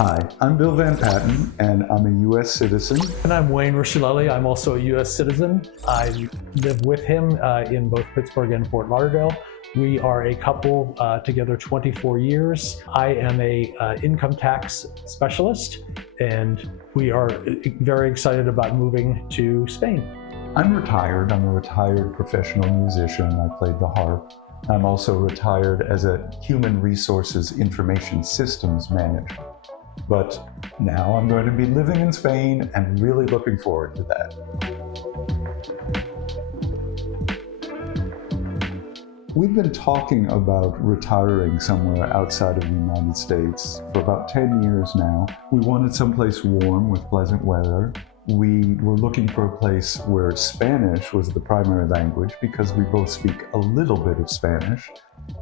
Hi, I'm Bill Van Patten, and I'm a U.S. citizen. And I'm Wayne Rusciolelli. I'm also a U.S. citizen. I live with him in both Pittsburgh and Fort Lauderdale. We are a couple together 24 years. I am a income tax specialist, and we are very excited about moving to Spain. I'm retired. I'm a retired professional musician. I played the harp. I'm also retired as a human resources information systems manager. But now I'm going to be living in Spain and really looking forward to that. We've been talking about retiring somewhere outside of the United States for about 10 years now. We wanted someplace warm with pleasant weather. We were looking for a place where Spanish was the primary language because we both speak a little bit of Spanish.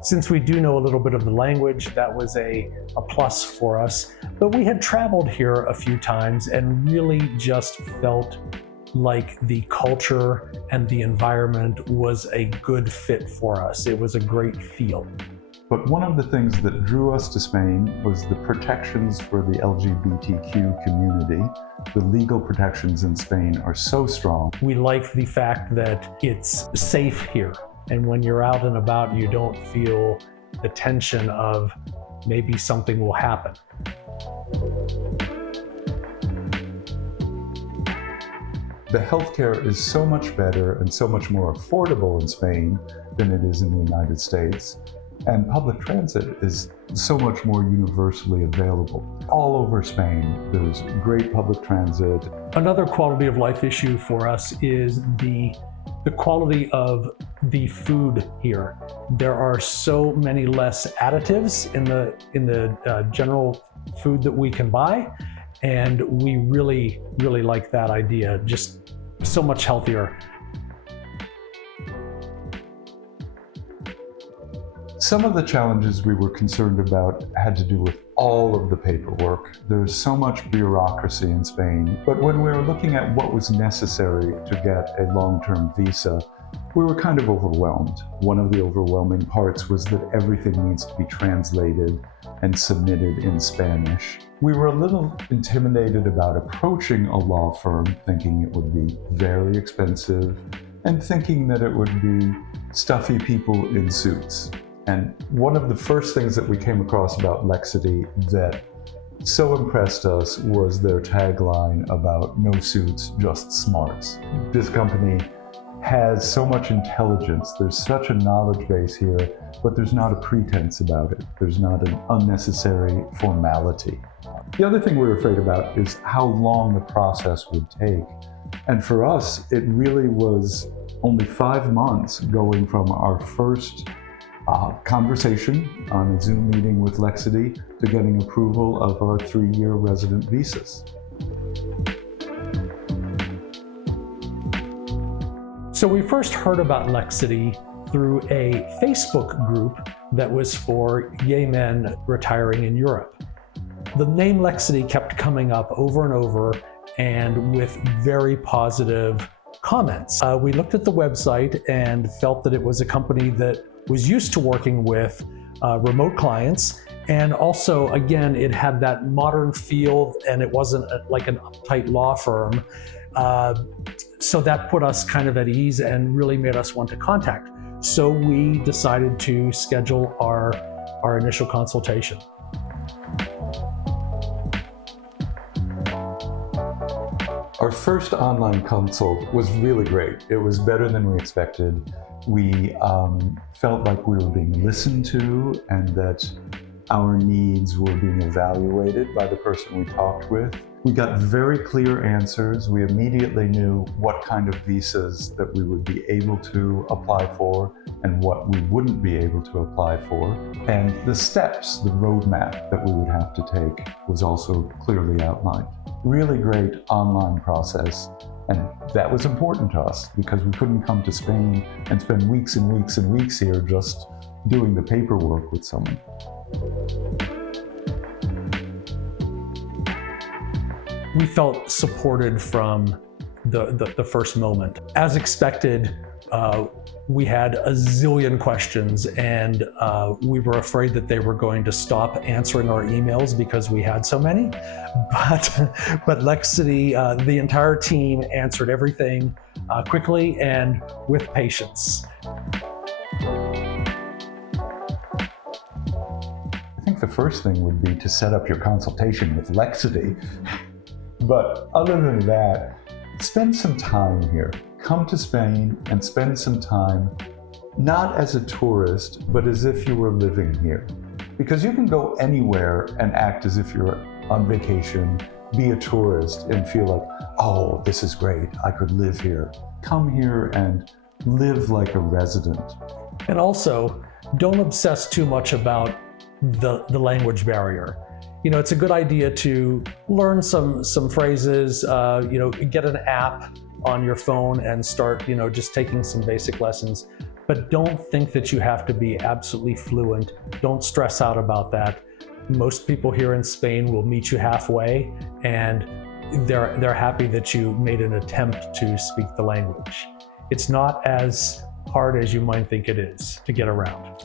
Since we do know a little bit of the language, that was a plus for us. But we had traveled here a few times and really just felt like the culture and the environment was a good fit for us. It was a great feel. But one of the things that drew us to Spain was the protections for the LGBTQ community. The legal protections in Spain are so strong. We like the fact that it's safe here. And when you're out and about, you don't feel the tension of maybe something will happen. The healthcare is so much better and so much more affordable in Spain than it is in the United States. And public transit is so much more universally available. All over Spain, there's great public transit. Another quality of life issue for us is the quality of the food here. There are so many less additives in the general food that we can buy, and we really like that idea. Just so much healthier. Some of the challenges we were concerned about had to do with all of the paperwork. There's so much bureaucracy in Spain, but when we were looking at what was necessary to get a long-term visa, we were kind of overwhelmed. One of the overwhelming parts was that everything needs to be translated and submitted in Spanish. We were a little intimidated about approaching a law firm, thinking it would be very expensive and thinking that it would be stuffy people in suits. And one of the first things that we came across about Lexidy that so impressed us was their tagline about no suits, just smarts. This company has so much intelligence. There's such a knowledge base here, but there's not a pretense about it. There's not an unnecessary formality. The other thing we were afraid about is how long the process would take. And for us, it really was only 5 months going from our first conversation on a Zoom meeting with Lexidy to getting approval of our 3-year resident visas. So we first heard about Lexidy through a Facebook group that was for gay men retiring in Europe. The name Lexidy kept coming up over and over, and with very positive comments. We looked at the website and felt that it was a company that was used to working with remote clients, and also, again, it had that modern feel, and it wasn't like an uptight law firm. So that put us kind of at ease and really made us want to contact. So we decided to schedule our initial consultation. Our first online consult was really great. It was better than we expected. We felt like we were being listened to and that our needs were being evaluated by the person we talked with. We got very clear answers. We immediately knew what kind of visas that we would be able to apply for and what we wouldn't be able to apply for. And the steps, the roadmap that we would have to take was also clearly outlined. Really great online process. And that was important to us because we couldn't come to Spain and spend weeks and weeks and weeks here just doing the paperwork with someone. We felt supported from the first moment. As expected, we had a zillion questions, and we were afraid that they were going to stop answering our emails because we had so many. But Lexidy, the entire team answered everything quickly and with patience. I think the first thing would be to set up your consultation with Lexidy. But other than that, spend some time here. Come to Spain and spend some time, not as a tourist, but as if you were living here. Because you can go anywhere and act as if you're on vacation, be a tourist, and feel like, oh, this is great, I could live here. Come here and live like a resident. And also, don't obsess too much about the language barrier. You know, it's a good idea to learn some phrases, get an app on your phone and start, just taking some basic lessons. But don't think that you have to be absolutely fluent. Don't stress out about that. Most people here in Spain will meet you halfway, and they're happy that you made an attempt to speak the language. It's not as hard as you might think it is to get around.